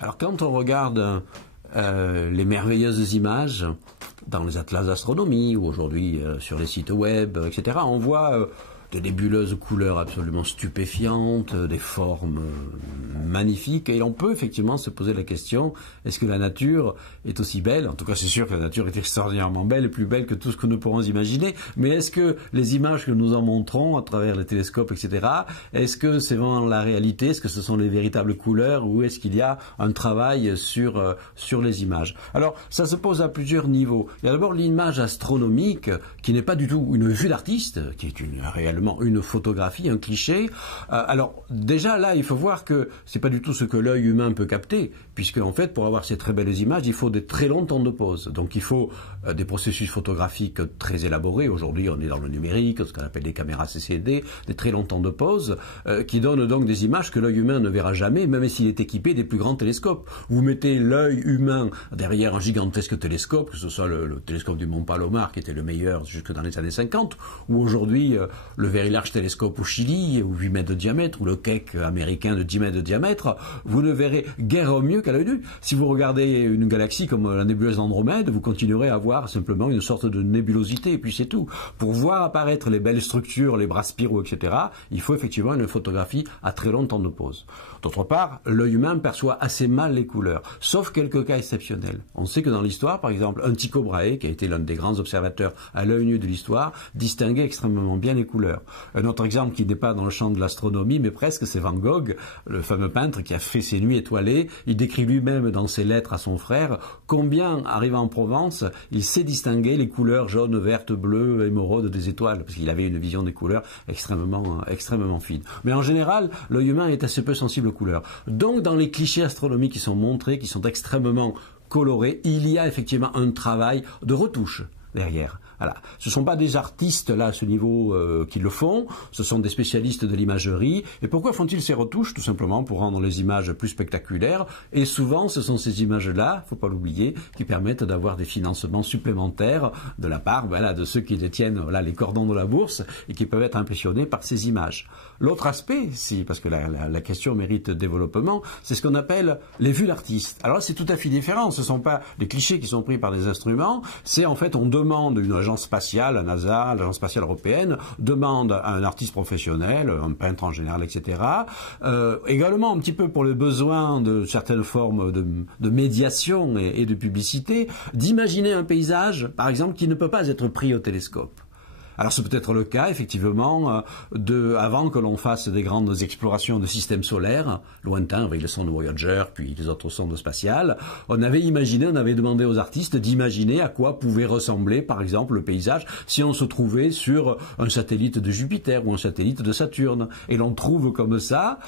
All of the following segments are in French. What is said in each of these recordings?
Alors quand on regarde les merveilleuses images dans les atlas d'astronomie ou aujourd'hui sur les sites web, etc., on voit des nébuleuses couleurs absolument stupéfiantes, des formes magnifiques, et on peut effectivement se poser la question, est-ce que la nature est aussi belle? En tout cas, c'est sûr que la nature est extraordinairement belle, et plus belle que tout ce que nous pourrons imaginer, mais est-ce que les images que nous en montrons à travers les télescopes, etc., est-ce que c'est vraiment la réalité? Est-ce que ce sont les véritables couleurs, ou est-ce qu'il y a un travail sur les images? Alors, ça se pose à plusieurs niveaux. Il y a d'abord l'image astronomique, qui n'est pas du tout une vue d'artiste, qui est réellement une photographie, un cliché. Alors déjà là, il faut voir que c'est pas du tout ce que l'œil humain peut capter, puisque en fait, pour avoir ces très belles images, il faut des très longs temps de pause. Donc il faut des processus photographiques très élaborés. Aujourd'hui, on est dans le numérique, ce qu'on appelle des caméras CCD, des très longs temps de pause, qui donnent donc des images que l'œil humain ne verra jamais, même s'il est équipé des plus grands télescopes. Vous mettez l'œil humain derrière un gigantesque télescope, que ce soit le télescope du Mont Palomar, qui était le meilleur jusque dans les années 50, ou aujourd'hui le Very Large Telescope au Chili, ou 8 mètres de diamètre, ou le Keck américain de 10 mètres de diamètre, vous ne verrez guère mieux qu'à l'œil nu. Si vous regardez une galaxie comme la nébuleuse d'Andromède, vous continuerez à voir simplement une sorte de nébulosité, et puis c'est tout. Pour voir apparaître les belles structures, les bras spiraux, etc., il faut effectivement une photographie à très long temps de pause. D'autre part, l'œil humain perçoit assez mal les couleurs, sauf quelques cas exceptionnels. On sait que dans l'histoire, par exemple, un Tycho Brahe, qui a été l'un des grands observateurs à l'œil nu de l'histoire, distinguait extrêmement bien les couleurs. Un autre exemple qui n'est pas dans le champ de l'astronomie, mais presque, c'est Van Gogh, le fameux peintre qui a fait ses nuits étoilées. Il décrit lui-même dans ses lettres à son frère combien, arrivant en Provence, il sait distinguer les couleurs jaunes, vertes, bleues, émeraudes des étoiles, parce qu'il avait une vision des couleurs extrêmement fine. Mais en général, l'œil humain est assez peu sensible aux couleurs. Donc, dans les clichés astronomiques qui sont montrés, qui sont extrêmement colorés, il y a effectivement un travail de retouche derrière. Voilà. Ce ne sont pas des artistes là à ce niveau qui le font, ce sont des spécialistes de l'imagerie. Et pourquoi font-ils ces retouches? Tout simplement pour rendre les images plus spectaculaires. Et souvent, ce sont ces images-là, il ne faut pas l'oublier, qui permettent d'avoir des financements supplémentaires de la part de ceux qui détiennent les cordons de la bourse et qui peuvent être impressionnés par ces images. L'autre aspect, parce que la question mérite développement, c'est ce qu'on appelle les vues d'artistes. Alors là, c'est tout à fait différent. Ce ne sont pas des clichés qui sont pris par des instruments. C'est en fait, on demande une agence spatiale, la NASA, l'agence spatiale européenne, demande à un artiste professionnel, un peintre en général, etc. Également un petit peu pour le besoin de certaines formes de médiation et de publicité, d'imaginer un paysage, par exemple, qui ne peut pas être pris au télescope. Alors c'est peut-être le cas, effectivement, avant que l'on fasse des grandes explorations de systèmes solaires lointains, avec le sonde Voyager, puis les autres sondes spatiales, on avait demandé aux artistes d'imaginer à quoi pouvait ressembler, par exemple, le paysage si on se trouvait sur un satellite de Jupiter ou un satellite de Saturne. Et l'on trouve comme ça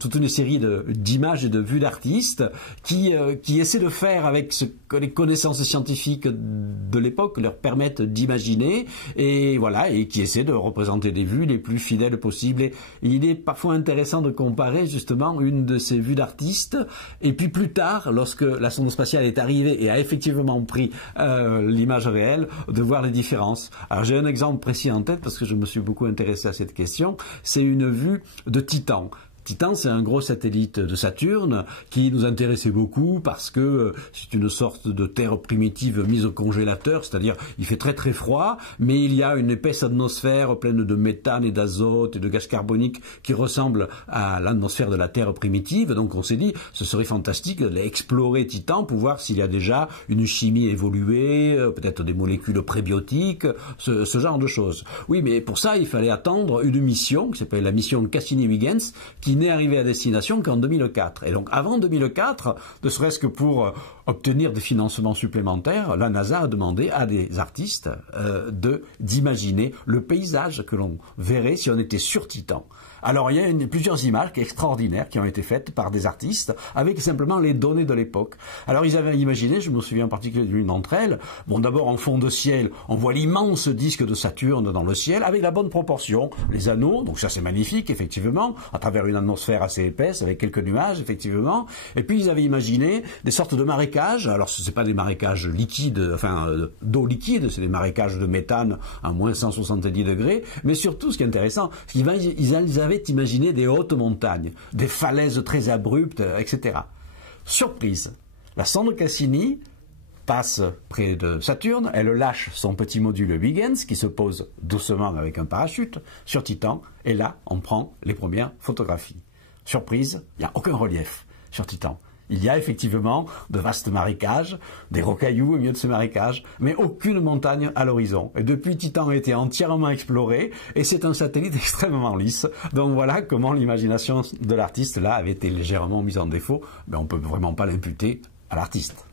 toute une série d'images et de vues d'artistes qui essaient de faire avec ce que les connaissances scientifiques de l'époque leur permettent d'imaginer, et qui essaient de représenter des vues les plus fidèles possibles. Et il est parfois intéressant de comparer justement une de ces vues d'artistes, et puis plus tard, lorsque la sonde spatiale est arrivée et a effectivement pris l'image réelle, de voir les différences. Alors j'ai un exemple précis en tête parce que je me suis beaucoup intéressé à cette question, c'est une vue de Titan. Titan, c'est un gros satellite de Saturne qui nous intéressait beaucoup parce que c'est une sorte de terre primitive mise au congélateur, c'est-à-dire il fait très très froid, mais il y a une épaisse atmosphère pleine de méthane et d'azote et de gaz carbonique qui ressemble à l'atmosphère de la terre primitive. Donc on s'est dit, ce serait fantastique d'explorer Titan pour voir s'il y a déjà une chimie évoluée, peut-être des molécules prébiotiques, ce genre de choses. Oui, mais pour ça, il fallait attendre une mission qui s'appelle la mission Cassini-Huygens, qui n'est arrivé à destination qu'en 2004. Et donc avant 2004, ne serait-ce que pour obtenir des financements supplémentaires, la NASA a demandé à des artistes d'imaginer le paysage que l'on verrait si on était sur Titan. Alors il y a plusieurs images extraordinaires qui ont été faites par des artistes avec simplement les données de l'époque. Alors ils avaient imaginé, je me souviens en particulier d'une d'entre elles, d'abord en fond de ciel, on voit l'immense disque de Saturne dans le ciel avec la bonne proportion, les anneaux, donc ça c'est magnifique effectivement, à travers une atmosphère assez épaisse avec quelques nuages effectivement. Et puis ils avaient imaginé des sortes de marécages, alors ce n'est pas des marécages liquides, d'eau liquide, c'est des marécages de méthane à moins 170 degrés, mais surtout ce qui est intéressant, c'est qu'ils avaient avait imaginé des hautes montagnes, des falaises très abruptes, etc. Surprise, la sonde Cassini passe près de Saturne, elle lâche son petit module Huygens qui se pose doucement avec un parachute sur Titan, et là on prend les premières photographies. Surprise, il n'y a aucun relief sur Titan. Il y a effectivement de vastes marécages, des rocailloux au milieu de ce marécage, mais aucune montagne à l'horizon. Et depuis, Titan a été entièrement exploré, et c'est un satellite extrêmement lisse. Donc voilà comment l'imagination de l'artiste là avait été légèrement mise en défaut, mais on ne peut vraiment pas l'imputer à l'artiste.